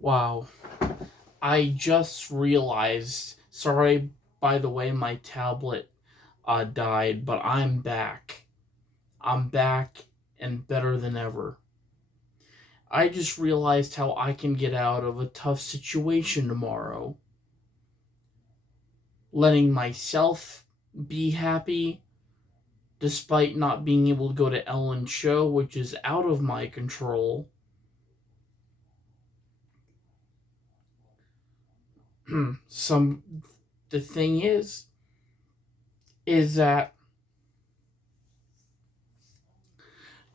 Wow. I just realized, sorry, by the way, my tablet died, but I'm back. I'm back and better than ever. I just realized how I can get out of a tough situation tomorrow. Letting myself be happy despite not being able to go to Ellen's show, which is out of my control. Some The thing is that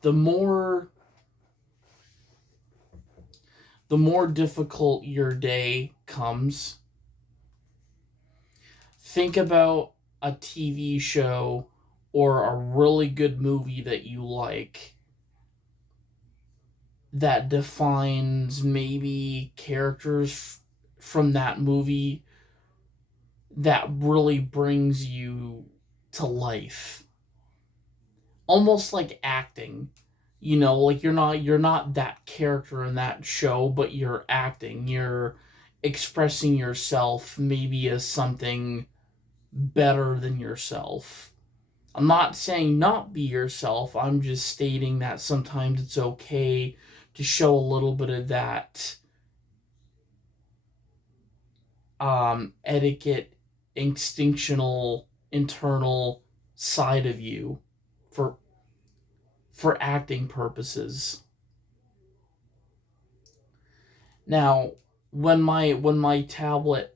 the more the more difficult your day comes, think about a TV show or a really good movie that you like that defines maybe characters from that movie that really brings you to life. Almost like acting. Like you're not that character in that show, but you're acting. You're expressing yourself maybe as something better than yourself. I'm not saying not be yourself. I'm just stating that sometimes it's okay to show a little bit of that etiquette, instinctual, internal side of you for acting purposes. Now, when my tablet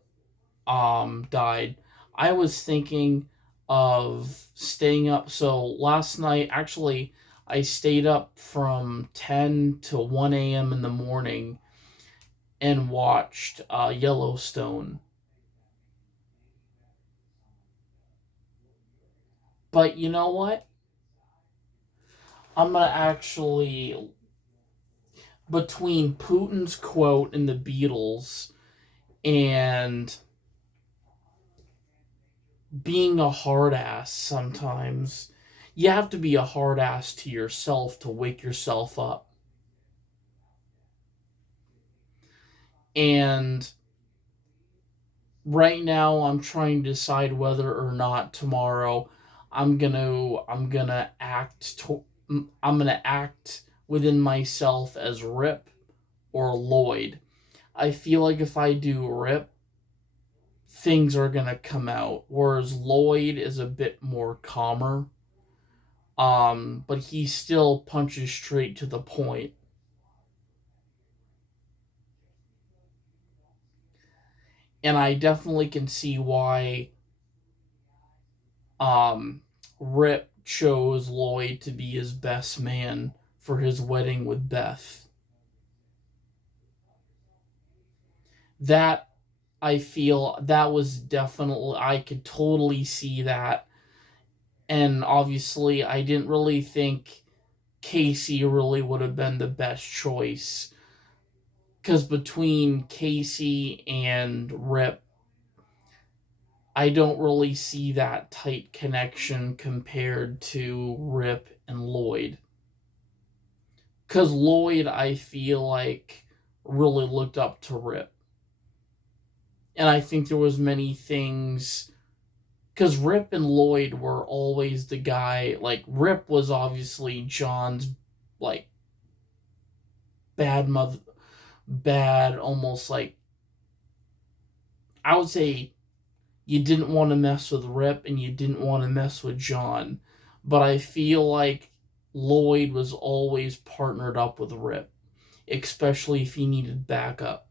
died, I was thinking of staying up. So last night, actually, I stayed up from 10 to 1 a.m. in the morning and watched Yellowstone. But you know what? I'm gonna actually, between Putin's quote in the Beatles and being a hard ass sometimes, you have to be a hard ass to yourself to wake yourself up. And right now I'm trying to decide whether or not tomorrow I'm going to act within myself as Rip or Lloyd. I feel like if I do Rip, things are going to come out, whereas Lloyd is a bit more calmer. But he still punches straight to the point. And I definitely can see why um, Rip chose Lloyd to be his best man for his wedding with Beth. That I feel that was definitely, I could totally see that. And obviously, I didn't really think Casey really would have been the best choice. Because between Casey and Rip, I don't really see that tight connection compared to Rip and Lloyd. Because Lloyd, I feel like, really looked up to Rip. And I think there was many things, because Rip and Lloyd were always the guy. Like, Rip was obviously John's, like, bad mother, bad, almost like, I would say you didn't want to mess with Rip and you didn't want to mess with John. But I feel like Lloyd was always partnered up with Rip, especially if he needed backup.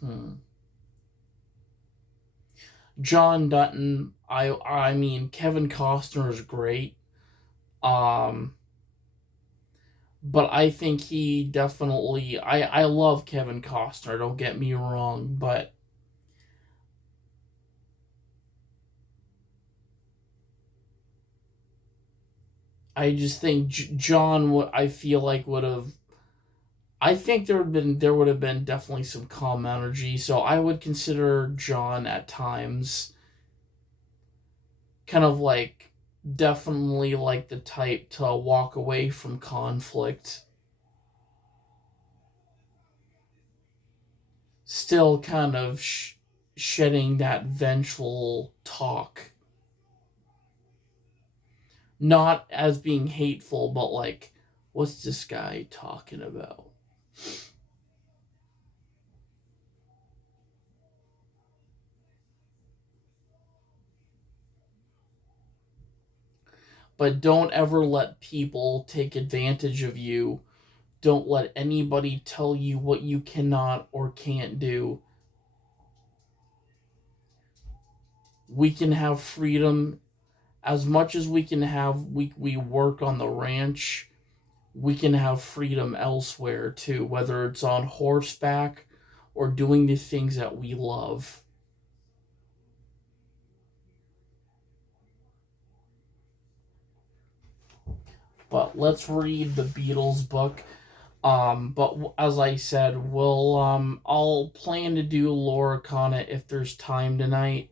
Hmm. John Dutton, I mean Kevin Costner is great. Um but I think he definitely. I love Kevin Costner. Don't get me wrong, but I just think John. I feel like would have. I think there would have been definitely some calm energy. So I would consider John at times kind of like definitely like the type to walk away from conflict, still kind of shedding that vengeful talk, not as being hateful, but like, what's this guy talking about? But don't ever let people take advantage of you. Don't let anybody tell you what you cannot or can't do. We can have freedom as much as we can have. We work on the ranch, we can have freedom elsewhere too, whether it's on horseback or doing the things that we love. But let's read the Beatles book. But as I said, I'll plan to do Loricana if there's time tonight.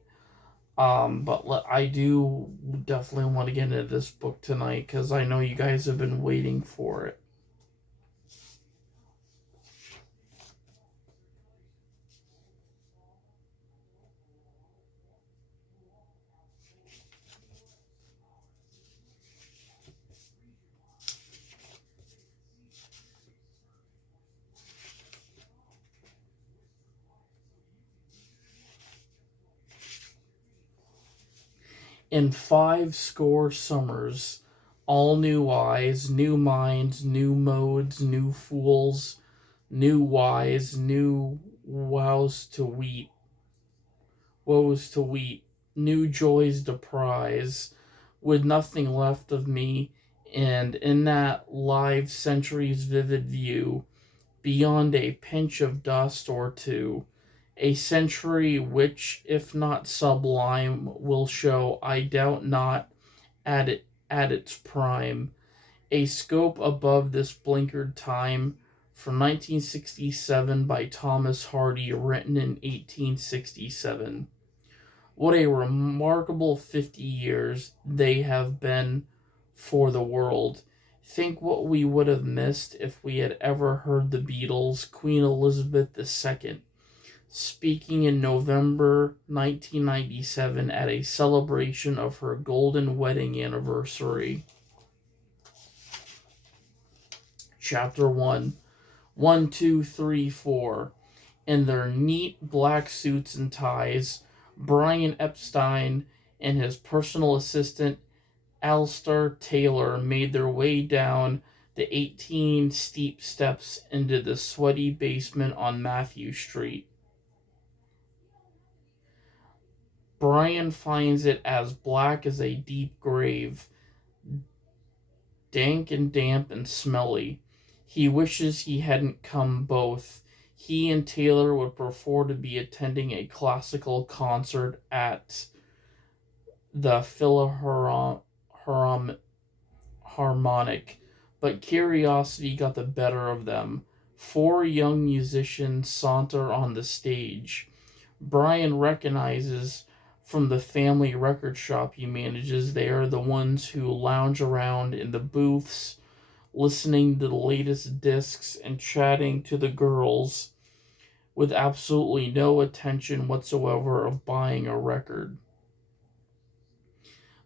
But I do definitely want to get into this book tonight because I know you guys have been waiting for it. In 5 score summers, all new eyes, new minds, new modes, new fools, new wise, new woes to weep, woes to weep, new joys to prize, with nothing left of me, and in that live century's vivid view, beyond a pinch of dust or two, a century which, if not sublime, will show, I doubt not, at its prime, a scope above this blinkered time from 1967 by Thomas Hardy, written in 1867. What a remarkable 50 years they have been for the world. Think what we would have missed if we had ever heard the Beatles, Queen Elizabeth II, speaking in November 1997 at a celebration of her golden wedding anniversary. Chapter 1. 1, 2, 3, 4. In their neat black suits and ties, Brian Epstein and his personal assistant Alistair Taylor made their way down the 18 steep steps into the sweaty basement on Matthew Street. Brian finds it as black as a deep grave, dank and damp and smelly. He wishes he hadn't come both. He and Taylor would prefer to be attending a classical concert at the Philharmonic, but curiosity got the better of them. 4 young musicians saunter on the stage. Brian recognizes from the family record shop he manages they are the ones who lounge around in the booths, listening to the latest discs and chatting to the girls with absolutely no attention whatsoever of buying a record.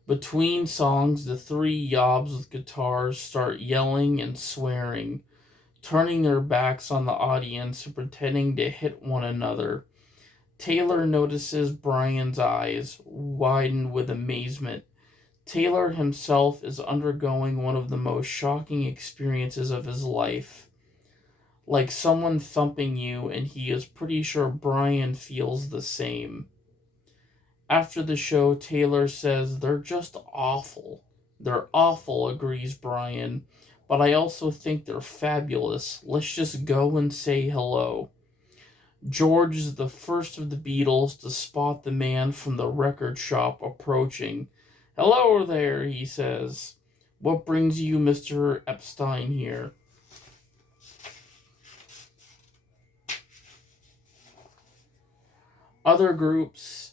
Between songs, the 3 yobs with guitars start yelling and swearing, turning their backs on the audience and pretending to hit one another. Taylor notices Brian's eyes widen with amazement. Taylor himself is undergoing one of the most shocking experiences of his life. Like someone thumping you, and he is pretty sure Brian feels the same. After the show, Taylor says they're just awful. They're awful, agrees Brian, but I also think they're fabulous. Let's just go and say hello. George is the first of the Beatles to spot the man from the record shop approaching. Hello there, he says. What brings you, Mr. Epstein, here? Other groups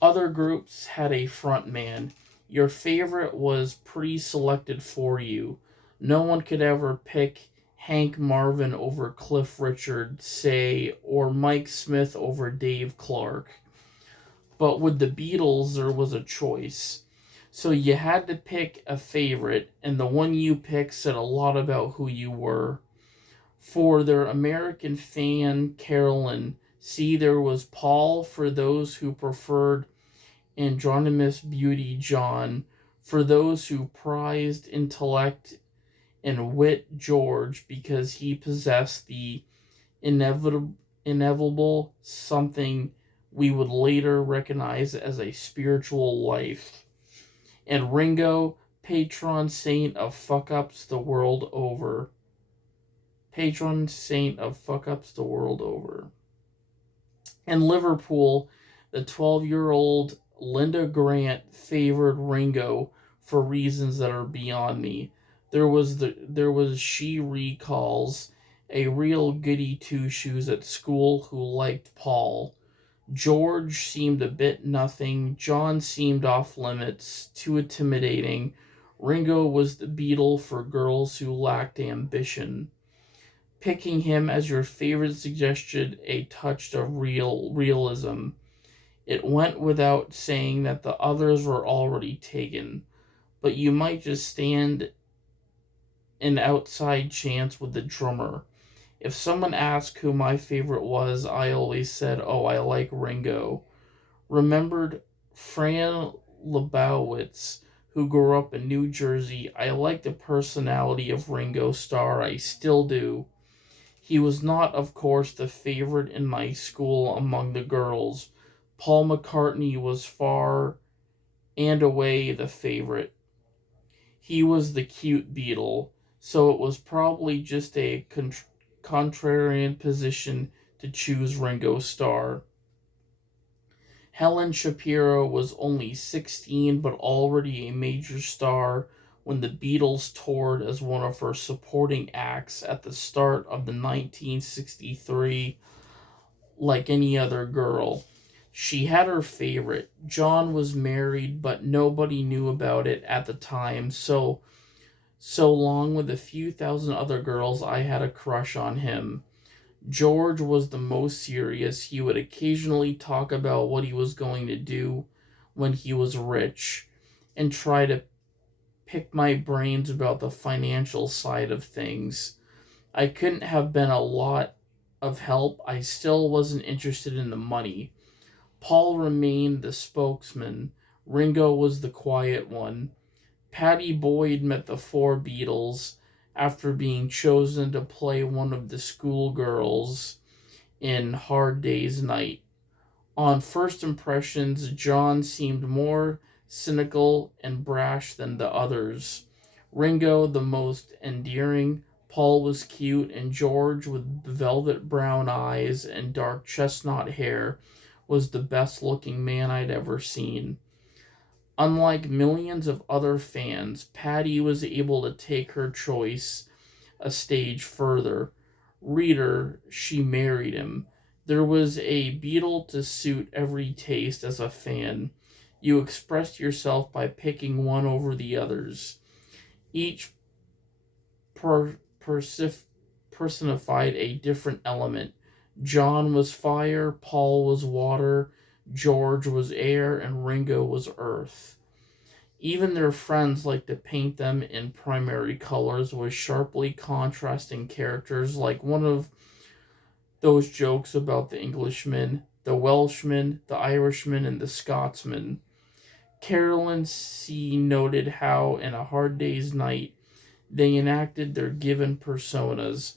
Other groups had a frontman. Your favorite was pre-selected for you. No one could ever pick Hank Marvin over Cliff Richard, say, or Mike Smith over Dave Clark. But with the Beatles, there was a choice. So you had to pick a favorite, and the one you picked said a lot about who you were. For their American fan, Carolyn, see, there was Paul for those who preferred androgynous beauty, John, for those who prized intellect and wit, George, because he possessed the inevitable something we would later recognize as a spiritual life. And Ringo, patron saint of fuck ups the world over. Patron saint of fuck ups the world over. In Liverpool, the 12-year-old Linda Grant favored Ringo for reasons that are beyond me. There was she recalls a real goody two shoes at school who liked Paul. George seemed a bit nothing. John seemed off limits, too intimidating. Ringo was the Beatle for girls who lacked ambition. Picking him as your favorite suggested a touch of realism. It went without saying that the others were already taken, but you might just stand an outside chance with the drummer. If someone asked who my favorite was, I always said, oh, I like Ringo. Remembered Fran Lebowitz, who grew up in New Jersey. I like the personality of Ringo Starr, I still do. He was not, of course, the favorite in my school among the girls. Paul McCartney was far and away the favorite. He was the cute Beatle, so it was probably just a contrarian position to choose Ringo Starr. Helen Shapiro was only 16 but already a major star when the Beatles toured as one of her supporting acts at the start of the 1963 like any other girl. She had her favorite. John was married, but nobody knew about it at the time, so long with a few thousand other girls, I had a crush on him. George was the most serious. He would occasionally talk about what he was going to do when he was rich and try to pick my brains about the financial side of things. I couldn't have been a lot of help. I still wasn't interested in the money. Paul remained the spokesman. Ringo was the quiet one. Patty Boyd met the four Beatles after being chosen to play one of the schoolgirls in Hard Day's Night. On first impressions, John seemed more cynical and brash than the others. Ringo, the most endearing, Paul was cute, and George, with velvet brown eyes and dark chestnut hair, was the best looking man I'd ever seen. Unlike millions of other fans, Patty was able to take her choice a stage further. Reader, she married him. There was a Beatle to suit every taste as a fan. You expressed yourself by picking one over the others. Each personified a different element. John was fire, Paul was water, George was air, and Ringo was earth. Even their friends liked to paint them in primary colors with sharply contrasting characters, like one of those jokes about the Englishman, the Welshman, the Irishman, and the Scotsman. Carolyn C. noted how, in A Hard Day's Night, they enacted their given personas: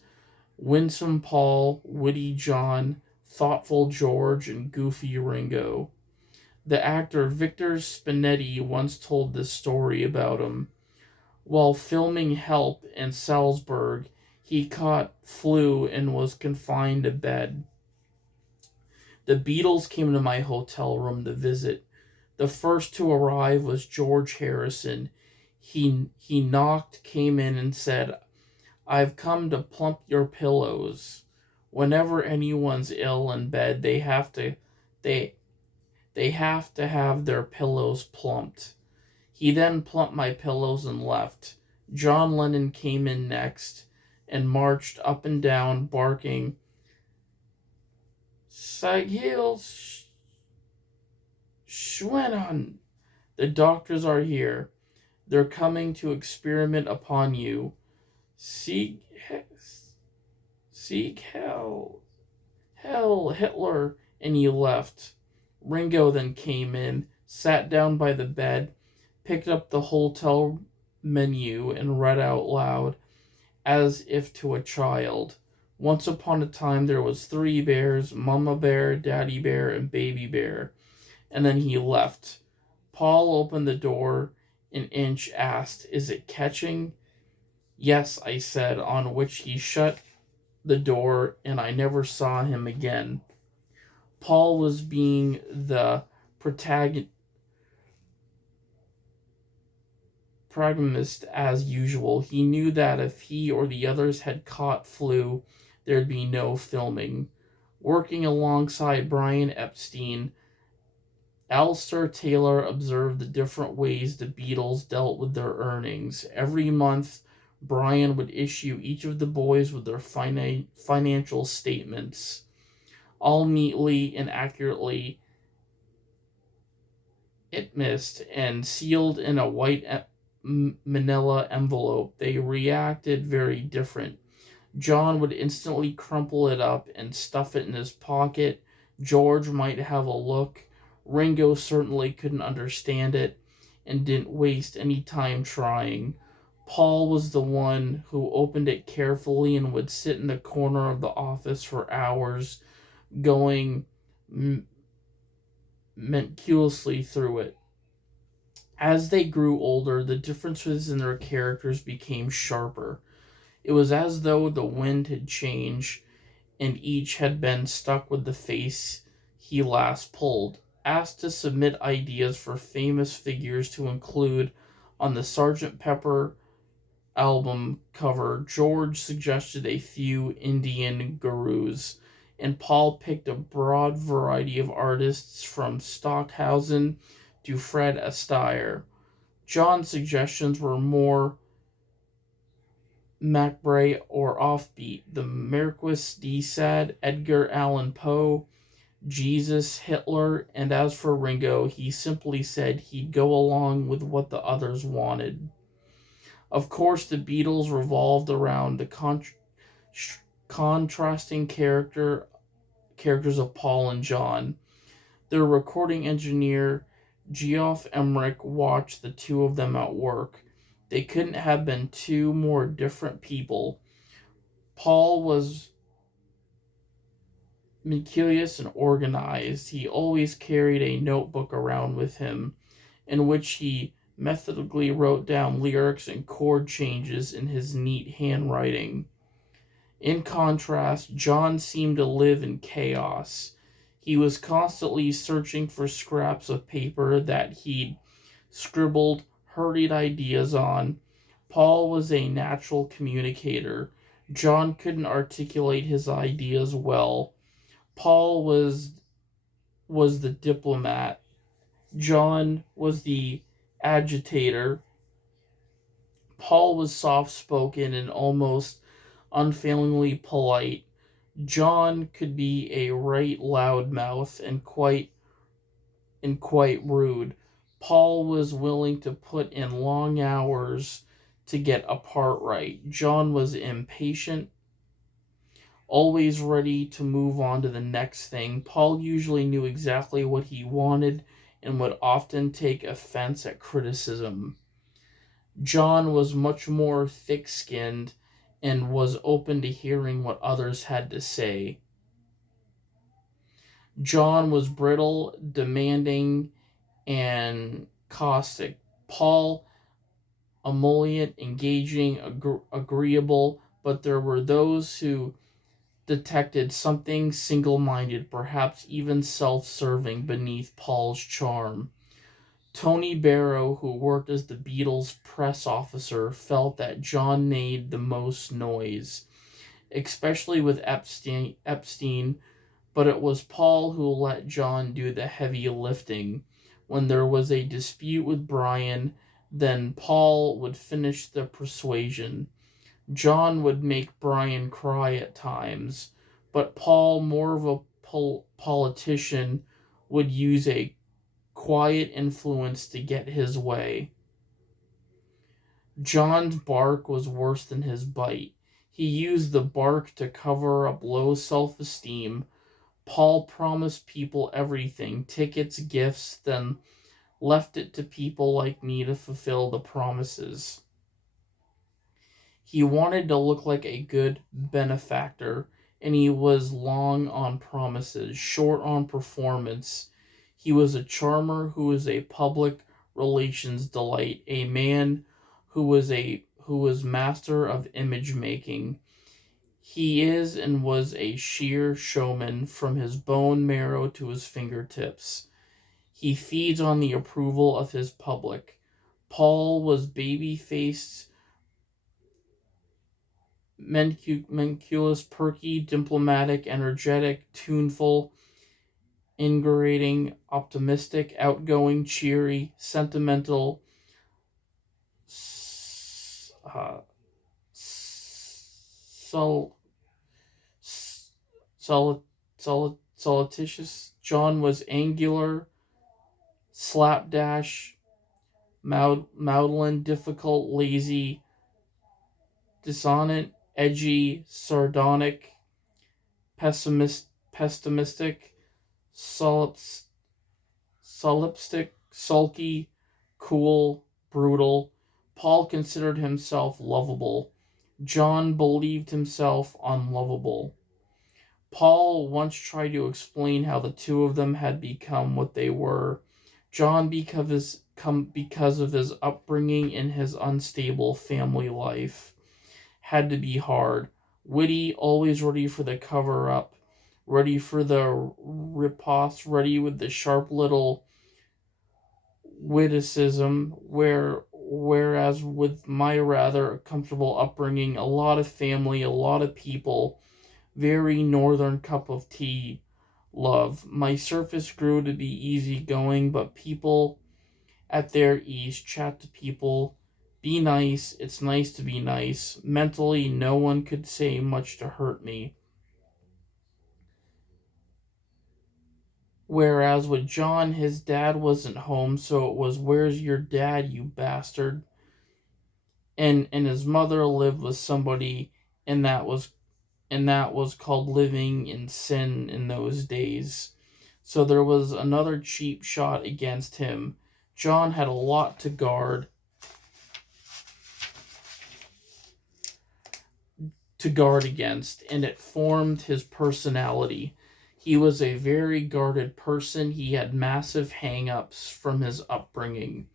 winsome Paul, witty John, thoughtful George, and goofy Ringo. The actor Victor Spinetti once told this story about him. While filming Help in Salzburg, he caught flu and was confined to bed. The Beatles came to my hotel room to visit. The first to arrive was George Harrison. He knocked, came in, and said, "I've come to plump your pillows. Whenever anyone's ill in bed, they they have to have their pillows plumped." He then plumped my pillows and left. John Lennon came in next and marched up and down, barking, "Sag Heil Schwenon! The doctors are here. They're coming to experiment upon you. Sieg, Sieg Hell, Hitler," and he left. Ringo then came in, sat down by the bed, picked up the hotel menu, and read out loud, as if to a child. "Once upon a time there was 3 bears, Mama Bear, Daddy Bear, and Baby Bear." And then he left. Paul opened the door an inch, asked, "Is it catching?" "Yes," I said, on which he shut the door and I never saw him again. Paul was being the pragmatist as usual. He knew that if he or the others had caught flu, there'd be no filming. Working alongside Brian Epstein, Alistair Taylor observed the different ways the Beatles dealt with their earnings. Every month, Brian would issue each of the boys with their financial statements, all neatly and accurately itmissed and sealed in a white manila envelope. They reacted very different. John would instantly crumple it up and stuff it in his pocket. George might have a look. Ringo certainly couldn't understand it and didn't waste any time trying. Paul was the one who opened it carefully and would sit in the corner of the office for hours, going meticulously through it. As they grew older, the differences in their characters became sharper. It was as though the wind had changed and each had been stuck with the face he last pulled. Asked to submit ideas for famous figures to include on the Sgt. Pepper album cover, George suggested a few Indian gurus, and Paul picked a broad variety of artists from Stockhausen to Fred Astaire. John's suggestions were more MacBray or offbeat. The Marquis de Sade, Edgar Allan Poe, Jesus, Hitler, and as for Ringo, he simply said he'd go along with what the others wanted. Of course, the Beatles revolved around the contrasting characters of Paul and John. Their recording engineer, Geoff Emerick, watched the two of them at work. They couldn't have been two more different people. Paul was meticulous and organized. He always carried a notebook around with him in which he methodically wrote down lyrics and chord changes in his neat handwriting. In contrast, John seemed to live in chaos. He was constantly searching for scraps of paper that he'd scribbled hurried ideas on. Paul was a natural communicator. John couldn't articulate his ideas well. Paul was the diplomat. John was the agitator. Paul was soft-spoken and almost unfailingly polite. John could be a right loud mouth and quite rude. Paul was willing to put in long hours to get a part right. John was impatient, always ready to move on to the next thing. Paul usually knew exactly what he wanted and would often take offense at criticism. John was much more thick skinned and was open to hearing what others had to say. John was brittle, demanding, and caustic. Paul, emollient, engaging, agreeable, but there were those who detected something single minded, perhaps even self serving, beneath Paul's charm. Tony Barrow, who worked as the Beatles' press officer, felt that John made the most noise, especially with Epstein, but it was Paul who let John do the heavy lifting. When there was a dispute with Brian, then Paul would finish the persuasion. John would make Brian cry at times, but Paul, more of a politician, would use a quiet influence to get his way. John's bark was worse than his bite. He used the bark to cover up low self esteem. Paul promised people everything, tickets, gifts, then left it to people like me to fulfill the promises. He wanted to look like a good benefactor, and he was long on promises, short on performance. He was a charmer who was a public relations delight, a man who was master of image making. He is and was a sheer showman from his bone marrow to his fingertips. He feeds on the approval of his public. Paul was baby faced, menculous, perky, diplomatic, energetic, tuneful, invigorating, optimistic, outgoing, cheery, sentimental, uh, sol, solititious. John was angular, slapdash, maudlin, difficult, lazy, dissonant, edgy, sardonic, pessimistic, solipsistic, sulky, cool, brutal. Paul considered himself lovable. John believed himself unlovable. Paul once tried to explain how the two of them had become what they were. John, because of his upbringing and his unstable family life, had to be hard, witty, always ready for the cover up, ready for the riposte, ready with the sharp little witticism, whereas with my rather comfortable upbringing, a lot of family, a lot of people, very northern cup of tea love. My surface grew to be easygoing, but people at their ease, chat to people, be nice, it's nice to be nice. Mentally, no one could say much to hurt me. Whereas with John, his dad wasn't home, so it was, "Where's your dad, you bastard?" And his mother lived with somebody, and that was called living in sin in those days. So there was another cheap shot against him. John had a lot to guard against, and it formed his personality. He was a very guarded person. He had massive hang ups from his upbringing.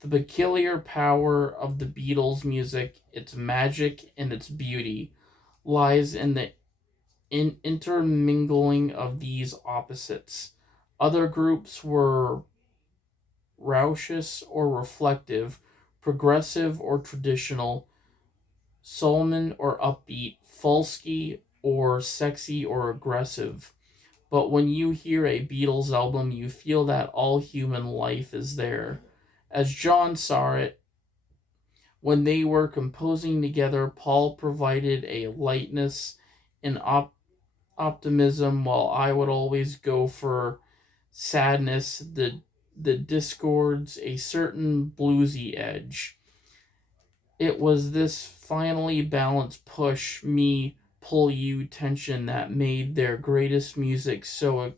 The peculiar power of the Beatles' music, its magic and its beauty, lies in the intermingling of these opposites. Other groups were raucous or reflective, progressive or traditional, Solomon or upbeat, Falsky or sexy or aggressive. But when you hear a Beatles album, you feel that all human life is there. As John saw it, when they were composing together, Paul provided a lightness and optimism, while I would always go for sadness, the discords, a certain bluesy edge. It was this finely balanced push me pull you tension that made their greatest music so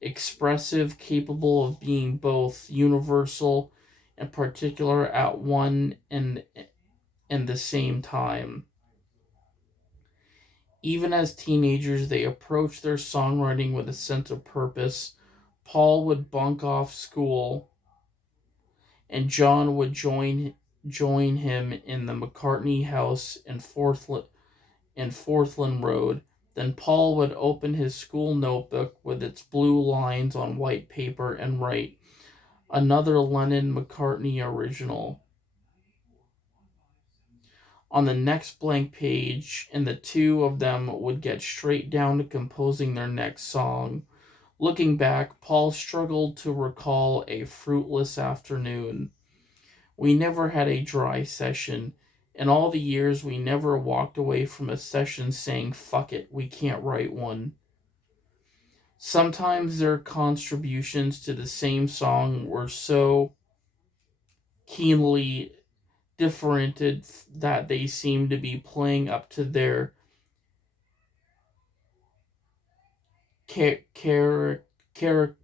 expressive, capable of being both universal and particular at one and the same time. Even as teenagers, they approached their songwriting with a sense of purpose. Paul would bunk off school, and John would join him in the McCartney house in Forthland Road. Then Paul would open his school notebook with its blue lines on white paper and write, "Another Lennon McCartney original," on the next blank page, and the two of them would get straight down to composing their next song. Looking back, Paul struggled to recall a fruitless afternoon. "We never had a dry session. In all the years, we never walked away from a session saying, 'Fuck it, we can't write one.'" Sometimes their contributions to the same song were so keenly differentiated that they seemed to be playing up to their char- char-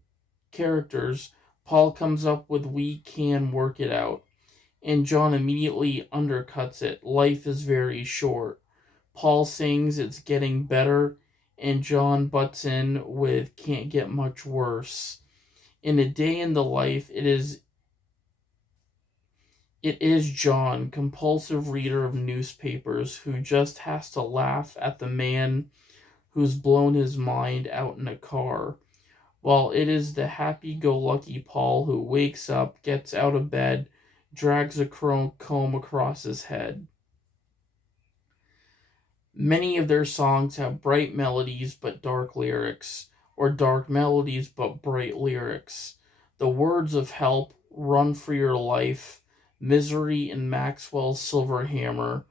characters. Paul comes up with "We Can Work It Out," and John immediately undercuts it. "Life is very short." Paul sings "It's getting better," and John butts in with "Can't get much worse." In A Day in the Life, it is John, compulsive reader of newspapers, who just has to laugh at the man who's blown his mind out in a car, while it is the happy-go-lucky Paul who wakes up, gets out of bed, drags a comb across his head. Many of their songs have bright melodies but dark lyrics, or dark melodies but bright lyrics. The words of "Help," "Run for Your Life," "Misery," and Maxwell's "Silver Hammer"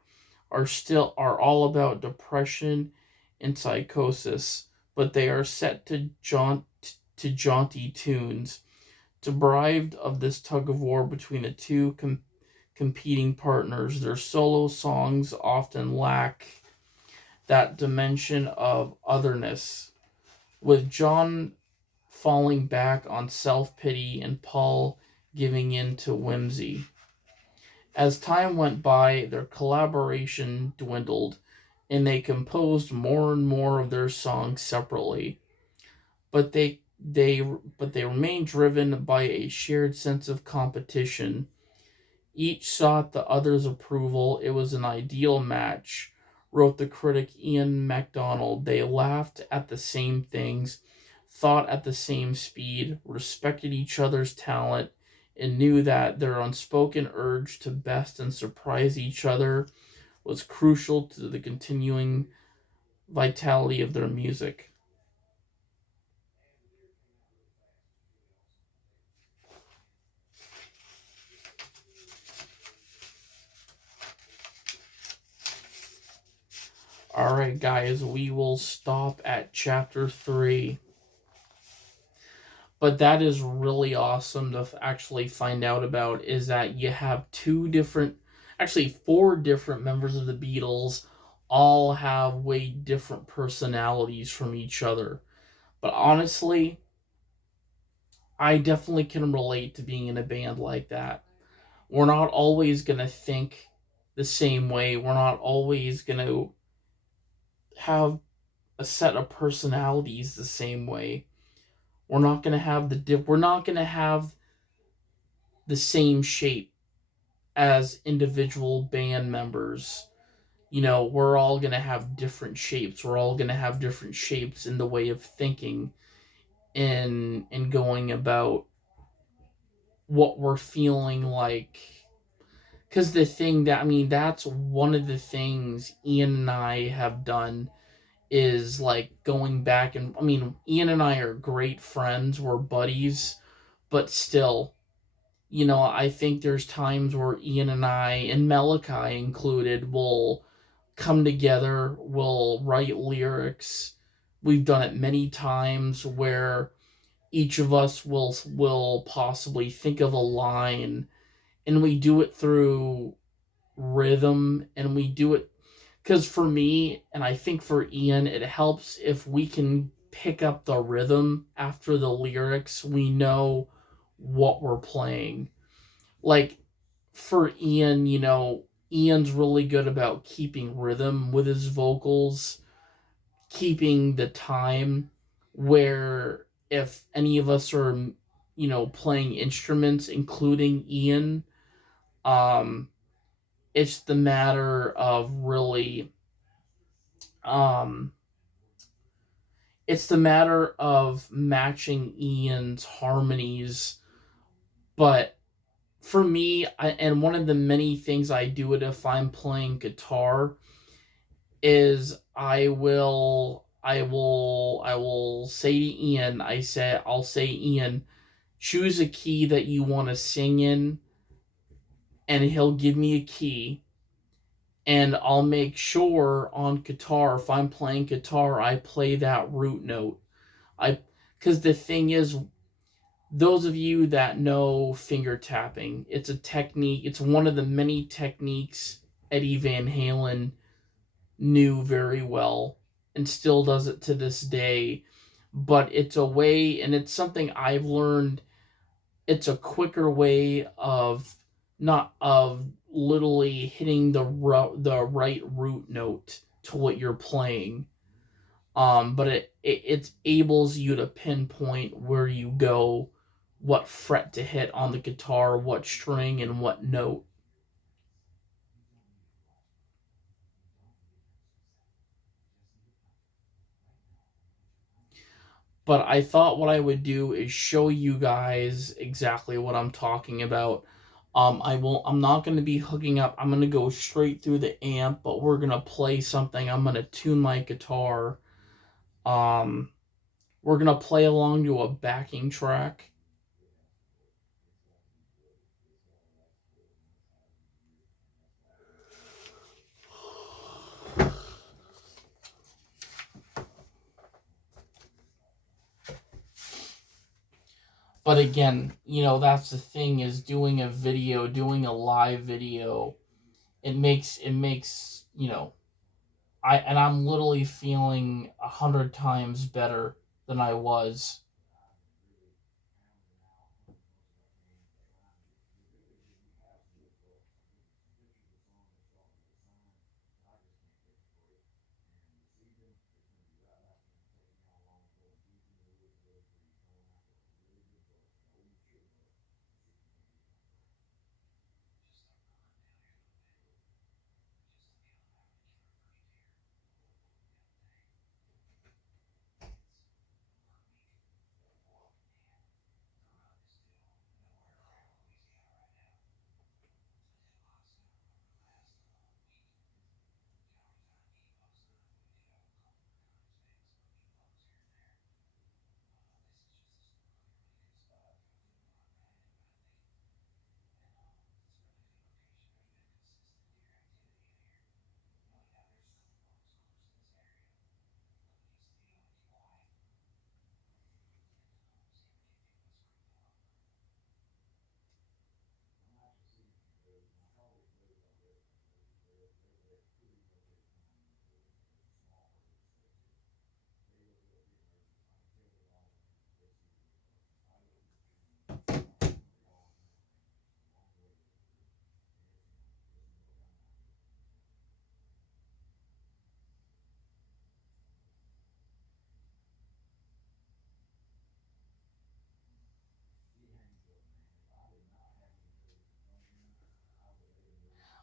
are all about depression and psychosis, but they are set to jaunty tunes. Deprived of this tug of war between the two competing partners, their solo songs often lack that dimension of otherness, with John falling back on self pity and Paul giving in to whimsy. As time went by, their collaboration dwindled, and they composed more and more of their songs separately. But they remained driven by a shared sense of competition. Each sought the other's approval. It was an ideal match, wrote the critic Ian MacDonald. They laughed at the same things, thought at the same speed, respected each other's talent, and knew that their unspoken urge to best and surprise each other was crucial to the continuing vitality of their music. Alright, guys, we will stop at chapter 3. But that is really awesome to actually find out about, is that you have actually four different members of the Beatles all have way different personalities from each other. But honestly, I definitely can relate to being in a band like that. We're not always going to think the same way. We're not always going to have a set of personalities the same way. We're not going to have the same shape as individual band members. We're all going to have different shapes. We're all going to have different shapes in the way of thinking and going about what we're feeling like. Because that's one of the things Ian and I have done, is like going back. And Ian and I are great friends, we're buddies, but still, I think there's times where Ian and I, and Malachi included, will come together, will write lyrics. We've done it many times where each of us will possibly think of a line, and we do it through rhythm, and we do it because, for me, and I think for Ian, it helps if we can pick up the rhythm after the lyrics. We know what we're playing. Like, for Ian, Ian's really good about keeping rhythm with his vocals. keeping the time, where if any of us are, playing instruments, including Ian, um, it's the matter of really, um, it's the matter of matching Ian's harmonies. But for me, and one of the many things I do it if I'm playing guitar is I will say to Ian, I'll say, Ian, choose a key that you want to sing in, and he'll give me a key, and I'll make sure on guitar, if I'm playing guitar, I play that root note. I Because the thing is, those of you that know finger tapping, it's a technique. It's one of the many techniques Eddie Van Halen knew very well and still does it to this day. But it's a way, and it's something I've learned. It's a quicker way of not of literally hitting the right root note to what you're playing. But it enables you to pinpoint where you go, what fret to hit on the guitar, what string, and what note. But I thought what I would do is show you guys exactly what I'm talking about. I'm not going to be hooking up. I'm going to go straight through the amp, but we're going to play something. I'm going to tune my guitar. Um, we're going to play along to a backing track. But again, that's the thing, is doing a video, doing a live video, it makes, I'm literally feeling 100 times better than I was.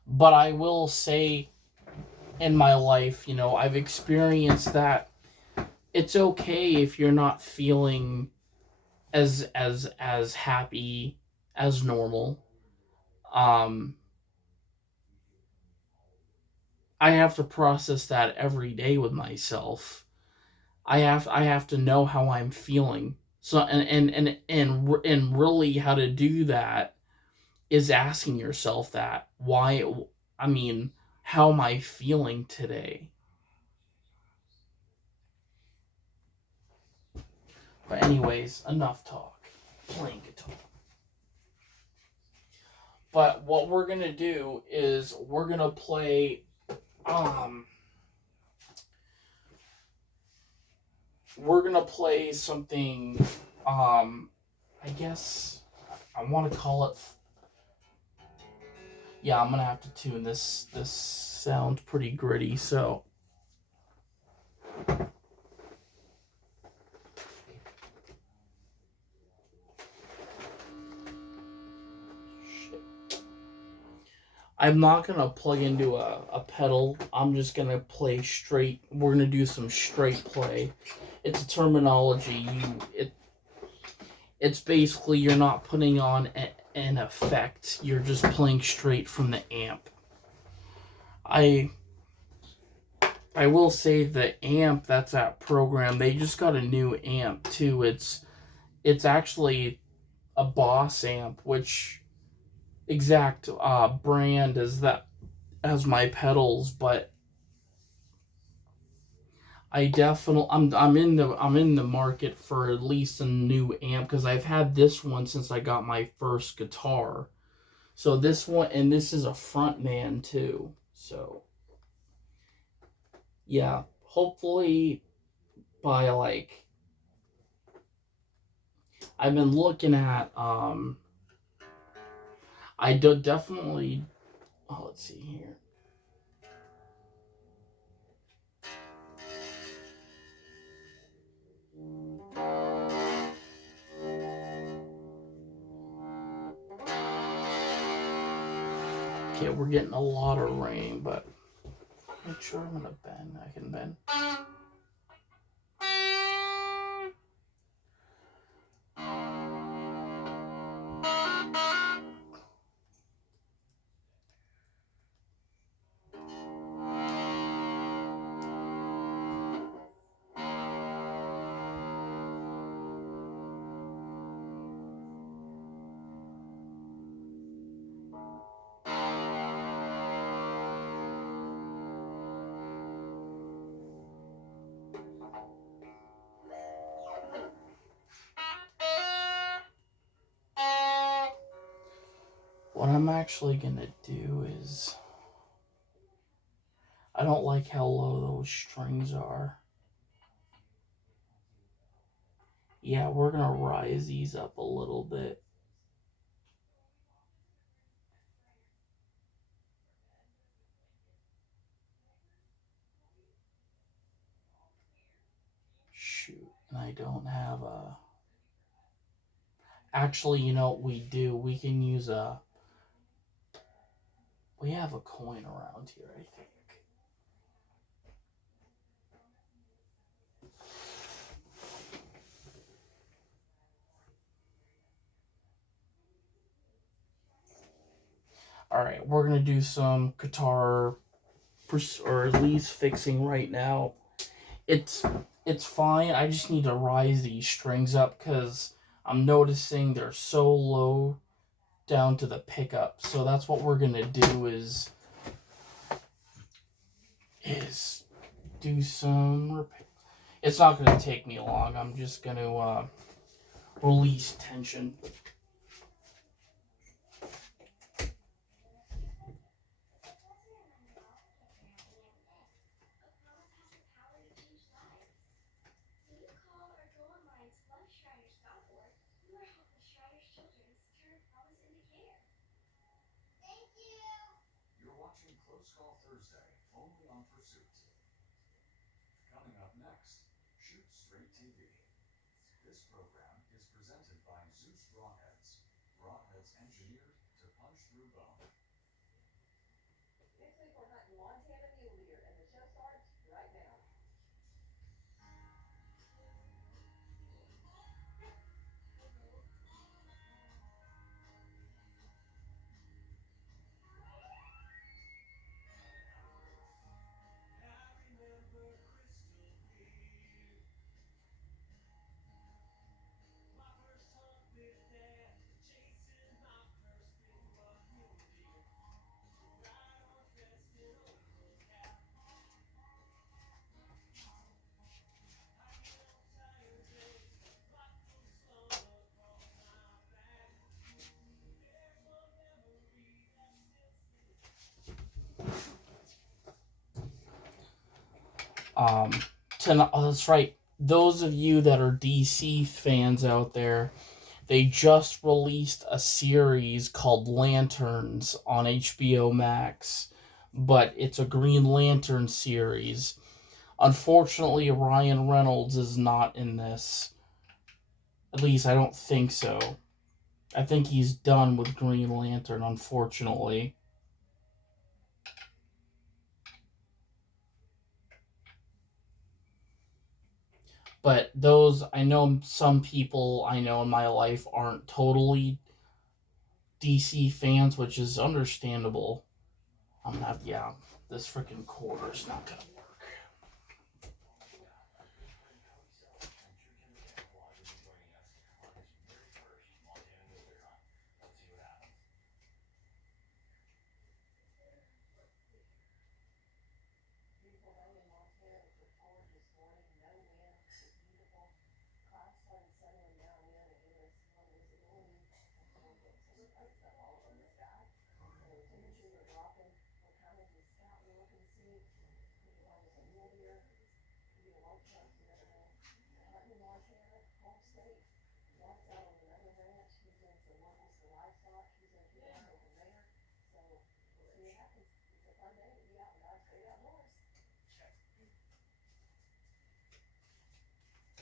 But I will say, in my life, I've experienced that it's okay if you're not feeling as happy as normal. Um, I have to process that every day with myself. I have to know how I'm feeling. So and really how to do that is asking yourself that, why, I mean, how am I feeling today? But anyways, enough talk. Playing guitar. But what we're gonna do is um we're gonna play something, I guess I want to call it, yeah, I'm gonna have to tune this. This sounds pretty gritty, so I'm not gonna plug into a pedal. I'm just gonna play straight. We're gonna do some straight play. It's a terminology. It's basically you're not putting on an effect. You're just playing straight from the amp. I I will say the amp that's that program. They just got a new amp too. It's actually a Boss amp, which exact brand as that as my pedals, but I'm in the market for at least a new amp because I've had this one since I got my first guitar. So this one, and this is a front man too. So yeah, hopefully by like I've been looking at I do definitely let's see here. Okay, we're getting a lot of rain, but make sure I'm gonna bend. I can bend. What I'm actually gonna do is I don't like how low those strings are. Yeah, we're gonna rise these up a little bit. Shoot, and I don't have a. Actually, you know what we do? We can use a. We have a coin around here, I think. All right, we're gonna do some guitar, or at least fixing right now. It's it's fine. I just need to rise these strings up because I'm noticing they're so low down to the pickup. So that's what we're gonna do is do some repair. It's not gonna take me long. I'm just gonna release tension. Um, oh, that's right. Those of you that are DC fans out there, they just released a series called Lanterns on HBO Max, but it's a Green Lantern series. Unfortunately, Ryan Reynolds is not in this. At least I don't think so. I think he's done with Green Lantern, unfortunately. But those, I know some people I know in my life aren't totally DC fans, which is understandable. I'm gonna have, yeah, this freaking quarter's not gonna work.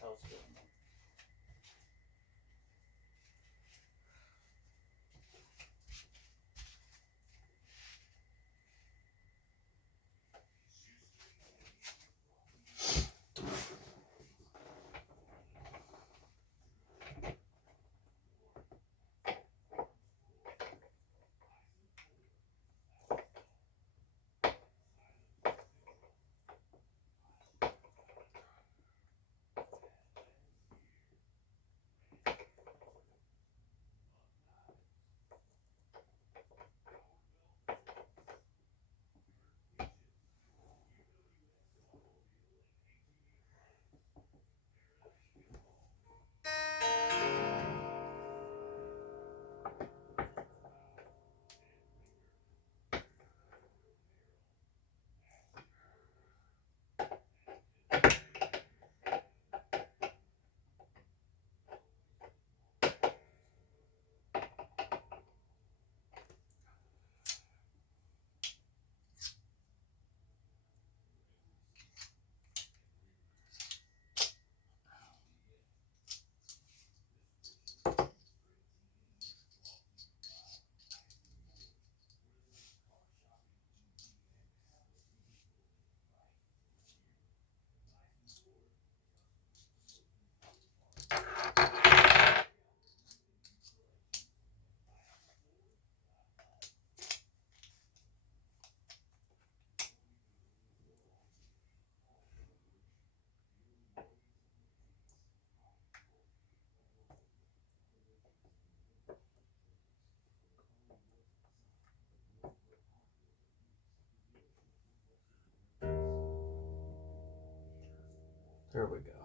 That was good. There we go.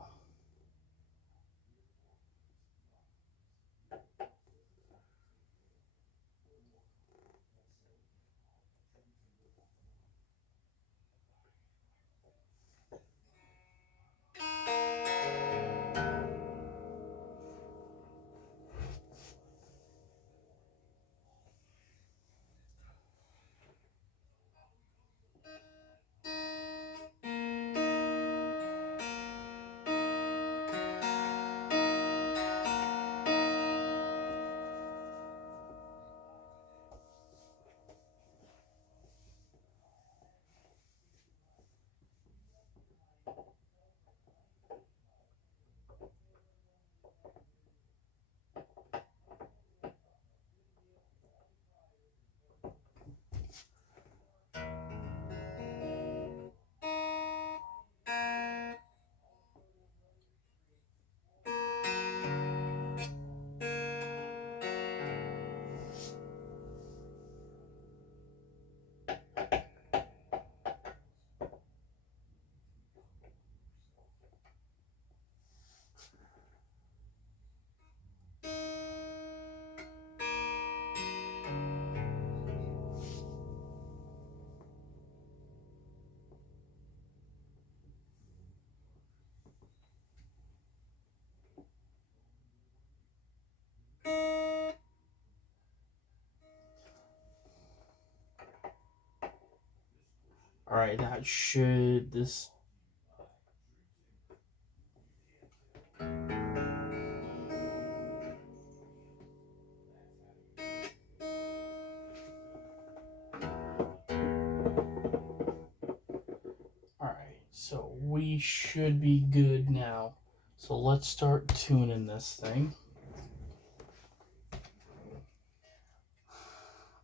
All right, that should this. All right, so we should be good now. So let's start tuning this thing.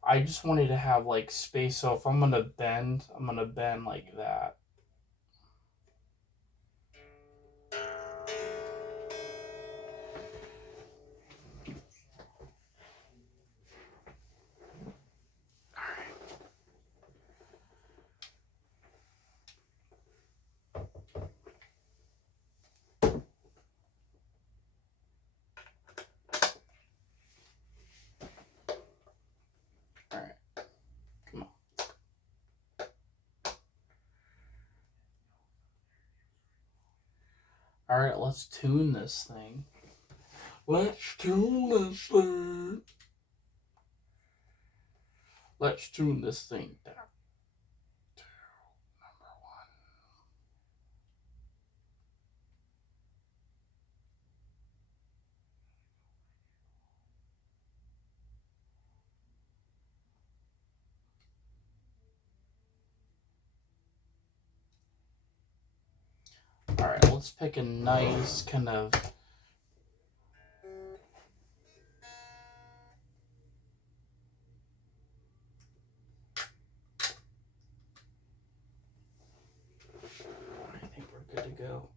I just wanted to have like space, so if I'm gonna bend, I'm gonna bend like that. Alright, come on. Alright, let's tune this thing. Let's tune this thing. Let's tune this thing down to number one. Alright, let's pick a nice kind of. I think we're good to go.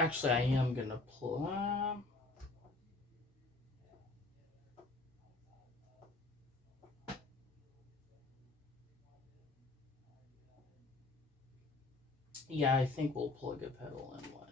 Actually, I am gonna pull. Yeah, I think we'll plug a pedal in. Why not?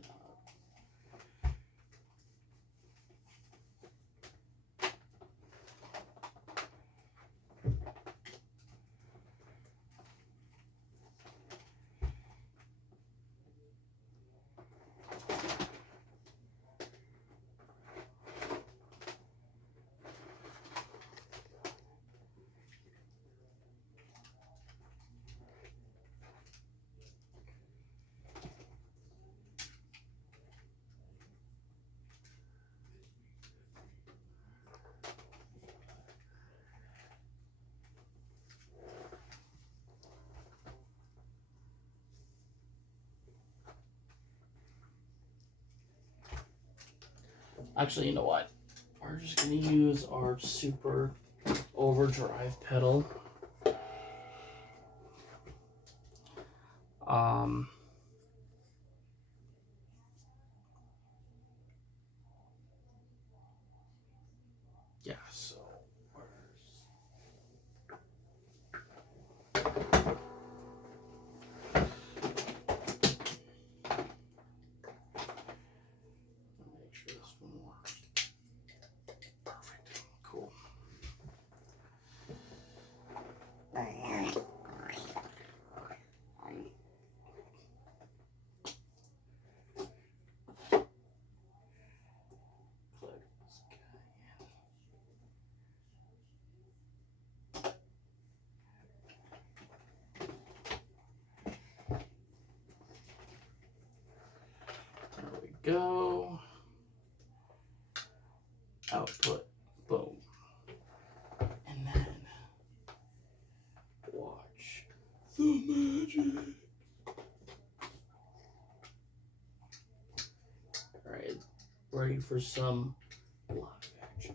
Actually, you know what? We're just gonna use our super overdrive pedal. Um, yeah, so make sure this one works. Perfect. Cool. Plug this guy in. There we go. Output. Boom. And then watch the magic. Alright, ready for some live action.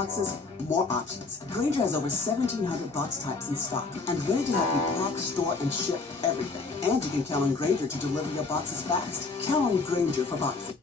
boxes, more options. Grainger has over 1,700 box types in stock and ready to help you pack, store, and ship everything. And you can count on Grainger to deliver your boxes fast. Count on Grainger for boxes.